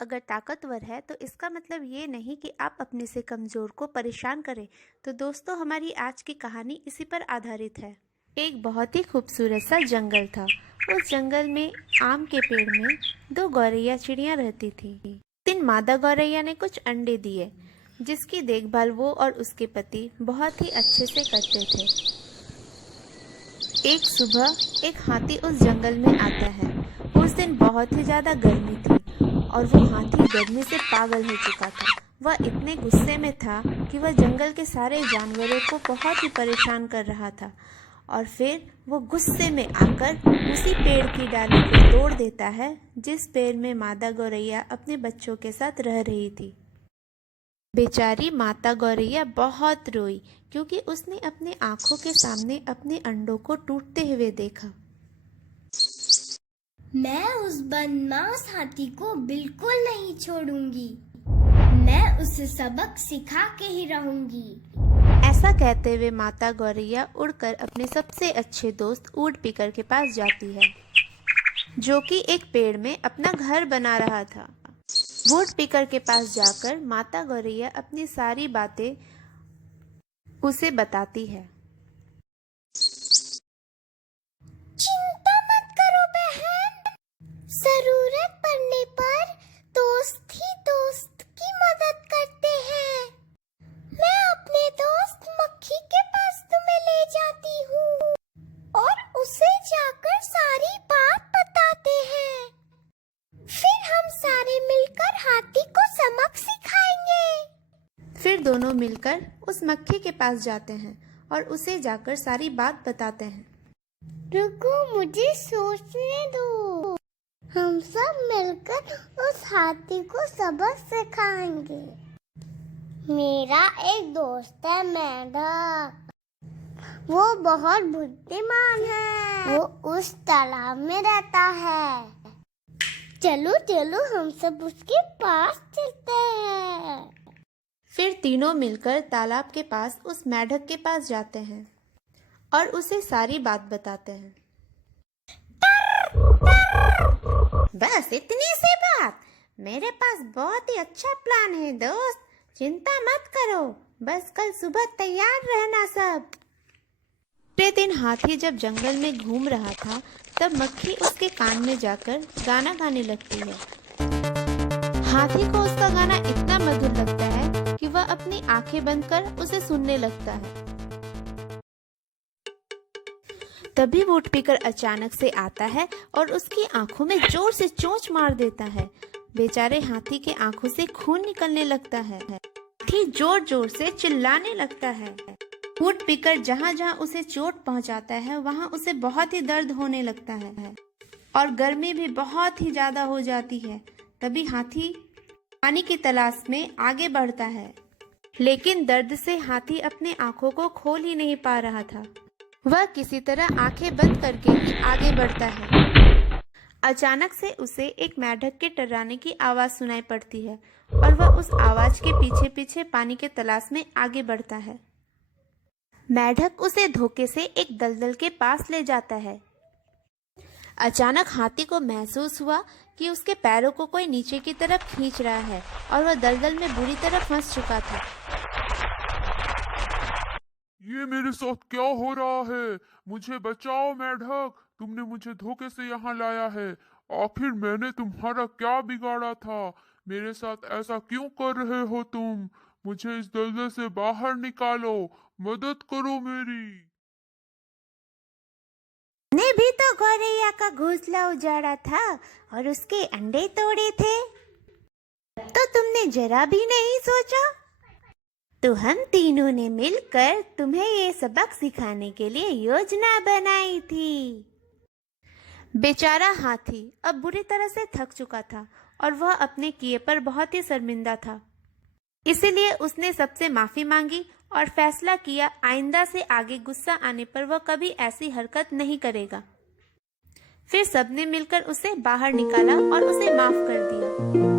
अगर ताकतवर है तो इसका मतलब ये नहीं कि आप अपने से कमज़ोर को परेशान करें। तो दोस्तों, हमारी आज की कहानी इसी पर आधारित है। एक बहुत ही खूबसूरत सा जंगल था। उस जंगल में आम के पेड़ में दो गौरैया चिड़ियाँ रहती थी। एक दिन मादा गौरैया ने कुछ अंडे दिए, जिसकी देखभाल वो और उसके पति बहुत ही अच्छे से करते थे। एक सुबह एक हाथी उस जंगल में आता है। उस दिन बहुत ही ज़्यादा गर्मी थी और वो हाथी गर्मी से पागल हो चुका था। वह इतने गुस्से में था कि वह जंगल के सारे जानवरों को बहुत ही परेशान कर रहा था। और फिर वो गुस्से में आकर उसी पेड़ की डाली को तोड़ देता है जिस पेड़ में मादा गौरैया अपने बच्चों के साथ रह रही थी। बेचारी माता गौरैया बहुत रोई क्योंकि उसने अपने आंखों के सामने अपने अंडों को टूटते हुए देखा। मैं उस बदमाश हाथी को बिल्कुल नहीं छोड़ूंगी। मैं उसे सबक सिखा के ही रहूंगी। ऐसा कहते हुए माता गौरैया उड़कर अपने सबसे अच्छे दोस्त ऊँट पिकर के पास जाती है, जो कि एक पेड़ में अपना घर बना रहा था। ऊँट पिकर के पास जाकर माता गौरैया अपनी सारी बातें उसे बताती है। चिंता मत करो बहन, जरूरत पड़ने पर दोस्त ही दोस्त की मदद करते हैं। मैं अपने दोस्त मक्खी के पास तुम्हें ले जाती हूँ और उसे जाकर सारी बात बताते हैं। फिर हम सारे मिलकर हाथी को सबक सिखाएंगे। फिर दोनों मिलकर उस मक्खी के पास जाते हैं और उसे जाकर सारी बात बताते हैं। रुको, मुझे सोचने दो। हम सब मिलकर उस हाथी को सबक सिखाएंगे। मेरा एक दोस्त है मेंढक, वो बहुत बुद्धिमान है। वो उस तालाब में रहता है। चलो चलो, हम सब उसके पास चलते हैं। फिर तीनों मिलकर तालाब के पास उस मेंढक के पास जाते हैं और उसे सारी बात बताते हैं। बस इतनी सी बात? मेरे पास बहुत ही अच्छा प्लान है दोस्त, चिंता मत करो, बस कल सुबह तैयार रहना सब। अगले दिन हाथी जब जंगल में घूम रहा था तब मक्खी उसके कान में जाकर गाना गाने लगती है। हाथी को उसका गाना इतना मधुर लगता है कि वह अपनी आंखें बंद कर उसे सुनने लगता है। तभी ऊँट पिकर अचानक से आता है और उसकी आंखों में जोर से चोंच मार देता है। बेचारे हाथी के आंखों से खून निकलने लगता है। हाथी जोर जोर से चिल्लाने लगता है। ऊँट पिकर जहाँ जहाँ उसे चोट पहुँचाता है वहाँ उसे बहुत ही दर्द होने लगता है और गर्मी भी बहुत ही ज्यादा हो जाती है। तभी हाथी पानी की तलाश में आगे बढ़ता है, लेकिन दर्द से हाथी अपने आंखों को खोल ही नहीं पा रहा था। वह किसी तरह आंखें बंद करके ही आगे बढ़ता है। अचानक से उसे एक मेंढक के टर्राने की आवाज सुनाई पड़ती है और वह उस आवाज के पीछे पीछे पानी के तलाश में आगे बढ़ता है। मेंढक उसे धोखे से एक दलदल के पास ले जाता है। अचानक हाथी को महसूस हुआ कि उसके पैरों को कोई नीचे की तरफ खींच रहा है और वह दलदल में बुरी तरह फंस चुका था। ये मेरे साथ क्या हो रहा है? मुझे बचाओ मेंढक, तुमने मुझे धोखे से यहाँ लाया है। आखिर मैंने तुम्हारा क्या बिगाड़ा था? मेरे साथ ऐसा क्यों कर रहे हो तुम? मुझे इस दलदल से बाहर निकालो, मदद करो मेरी। ने भी तो गौरैया का घोंसला उजाड़ा था और उसके अंडे तोड़े थे, तो तुमने जरा भी नहीं सोचा? तो हम तीनों ने मिलकर तुम्हें ये सबक सिखाने के लिए योजना बनाई थी। बेचारा हाथी अब बुरी तरह से थक चुका था और वह अपने किए पर बहुत ही शर्मिंदा था। इसीलिए उसने सबसे माफी मांगी और फैसला किया आइंदा से आगे गुस्सा आने पर वह कभी ऐसी हरकत नहीं करेगा। फिर सबने मिलकर उसे बाहर निकाला और उसे माफ कर दिया।